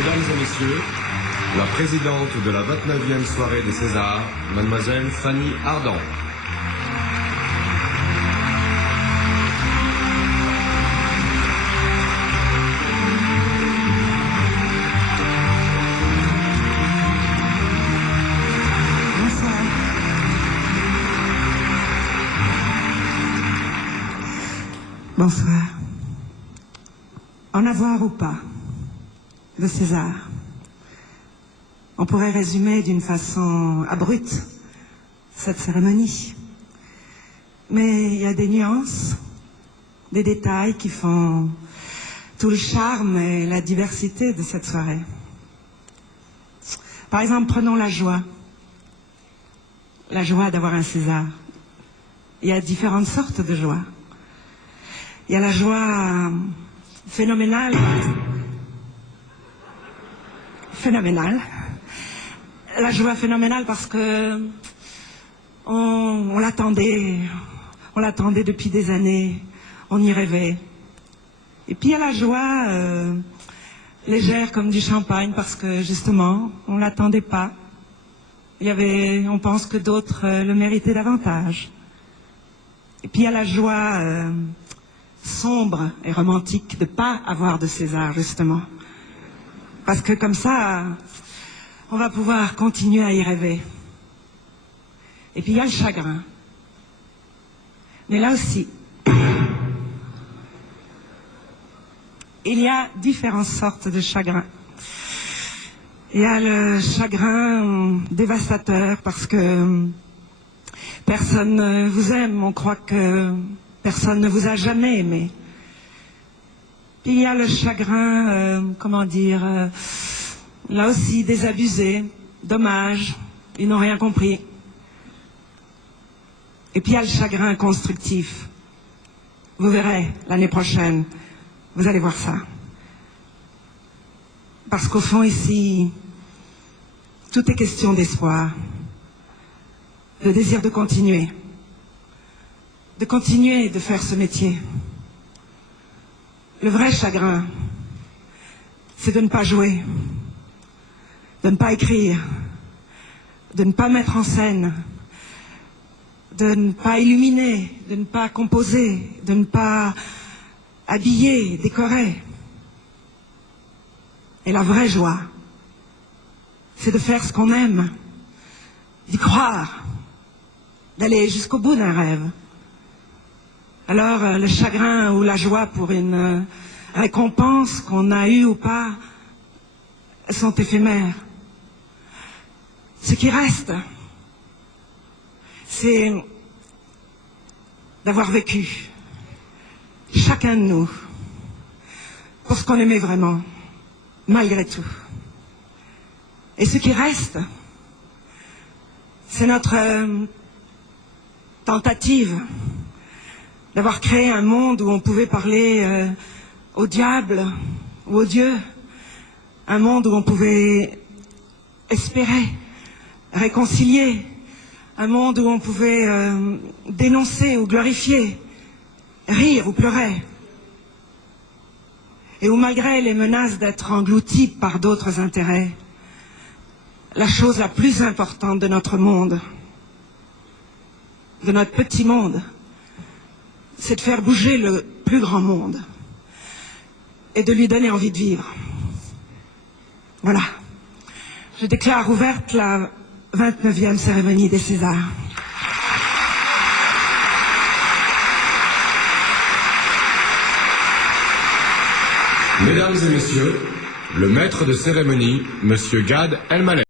Mesdames et messieurs, la présidente de la 29e soirée des Césars, mademoiselle Fanny Ardant. Bonsoir. Bonsoir. En avoir ou pas de César, on pourrait résumer d'une façon abrupte cette cérémonie. Mais il y a des nuances, des détails qui font tout le charme et la diversité de cette soirée. Par exemple, prenons la joie d'avoir un César. Il y a différentes sortes de joie. Il y a la joie phénoménale. La joie phénoménale parce que on l'attendait depuis des années, on y rêvait. Et puis il y a la joie légère comme du champagne parce que justement, on ne l'attendait pas. On pense que d'autres le méritaient davantage. Et puis il y a la joie sombre et romantique de ne pas avoir de César, justement. Parce que comme ça, on va pouvoir continuer à y rêver. Et puis il y a le chagrin. Mais là aussi, il y a différentes sortes de chagrin. Il y a le chagrin dévastateur parce que personne ne vous aime, on croit que personne ne vous a jamais aimé. Puis il y a le chagrin, là aussi désabusé, dommage, ils n'ont rien compris. Et puis il y a le chagrin constructif. Vous verrez l'année prochaine, vous allez voir ça. Parce qu'au fond ici, tout est question d'espoir, de désir de continuer de faire ce métier. Le vrai chagrin, c'est de ne pas jouer, de ne pas écrire, de ne pas mettre en scène, de ne pas illuminer, de ne pas composer, de ne pas habiller, décorer. Et la vraie joie, c'est de faire ce qu'on aime, d'y croire, d'aller jusqu'au bout d'un rêve. Alors, le chagrin ou la joie pour une récompense qu'on a eue ou pas, sont éphémères. Ce qui reste, c'est d'avoir vécu, chacun de nous, pour ce qu'on aimait vraiment, malgré tout. Et ce qui reste, c'est notre tentative d'avoir créé un monde où on pouvait parler au diable ou au Dieu, un monde où on pouvait espérer, réconcilier, un monde où on pouvait dénoncer ou glorifier, rire ou pleurer, et où malgré les menaces d'être engloutis par d'autres intérêts, la chose la plus importante de notre monde, de notre petit monde, c'est de faire bouger le plus grand monde et de lui donner envie de vivre. Voilà. Je déclare ouverte la 29e cérémonie des Césars. Mesdames et messieurs, le maître de cérémonie, Monsieur Gad Elmaleh.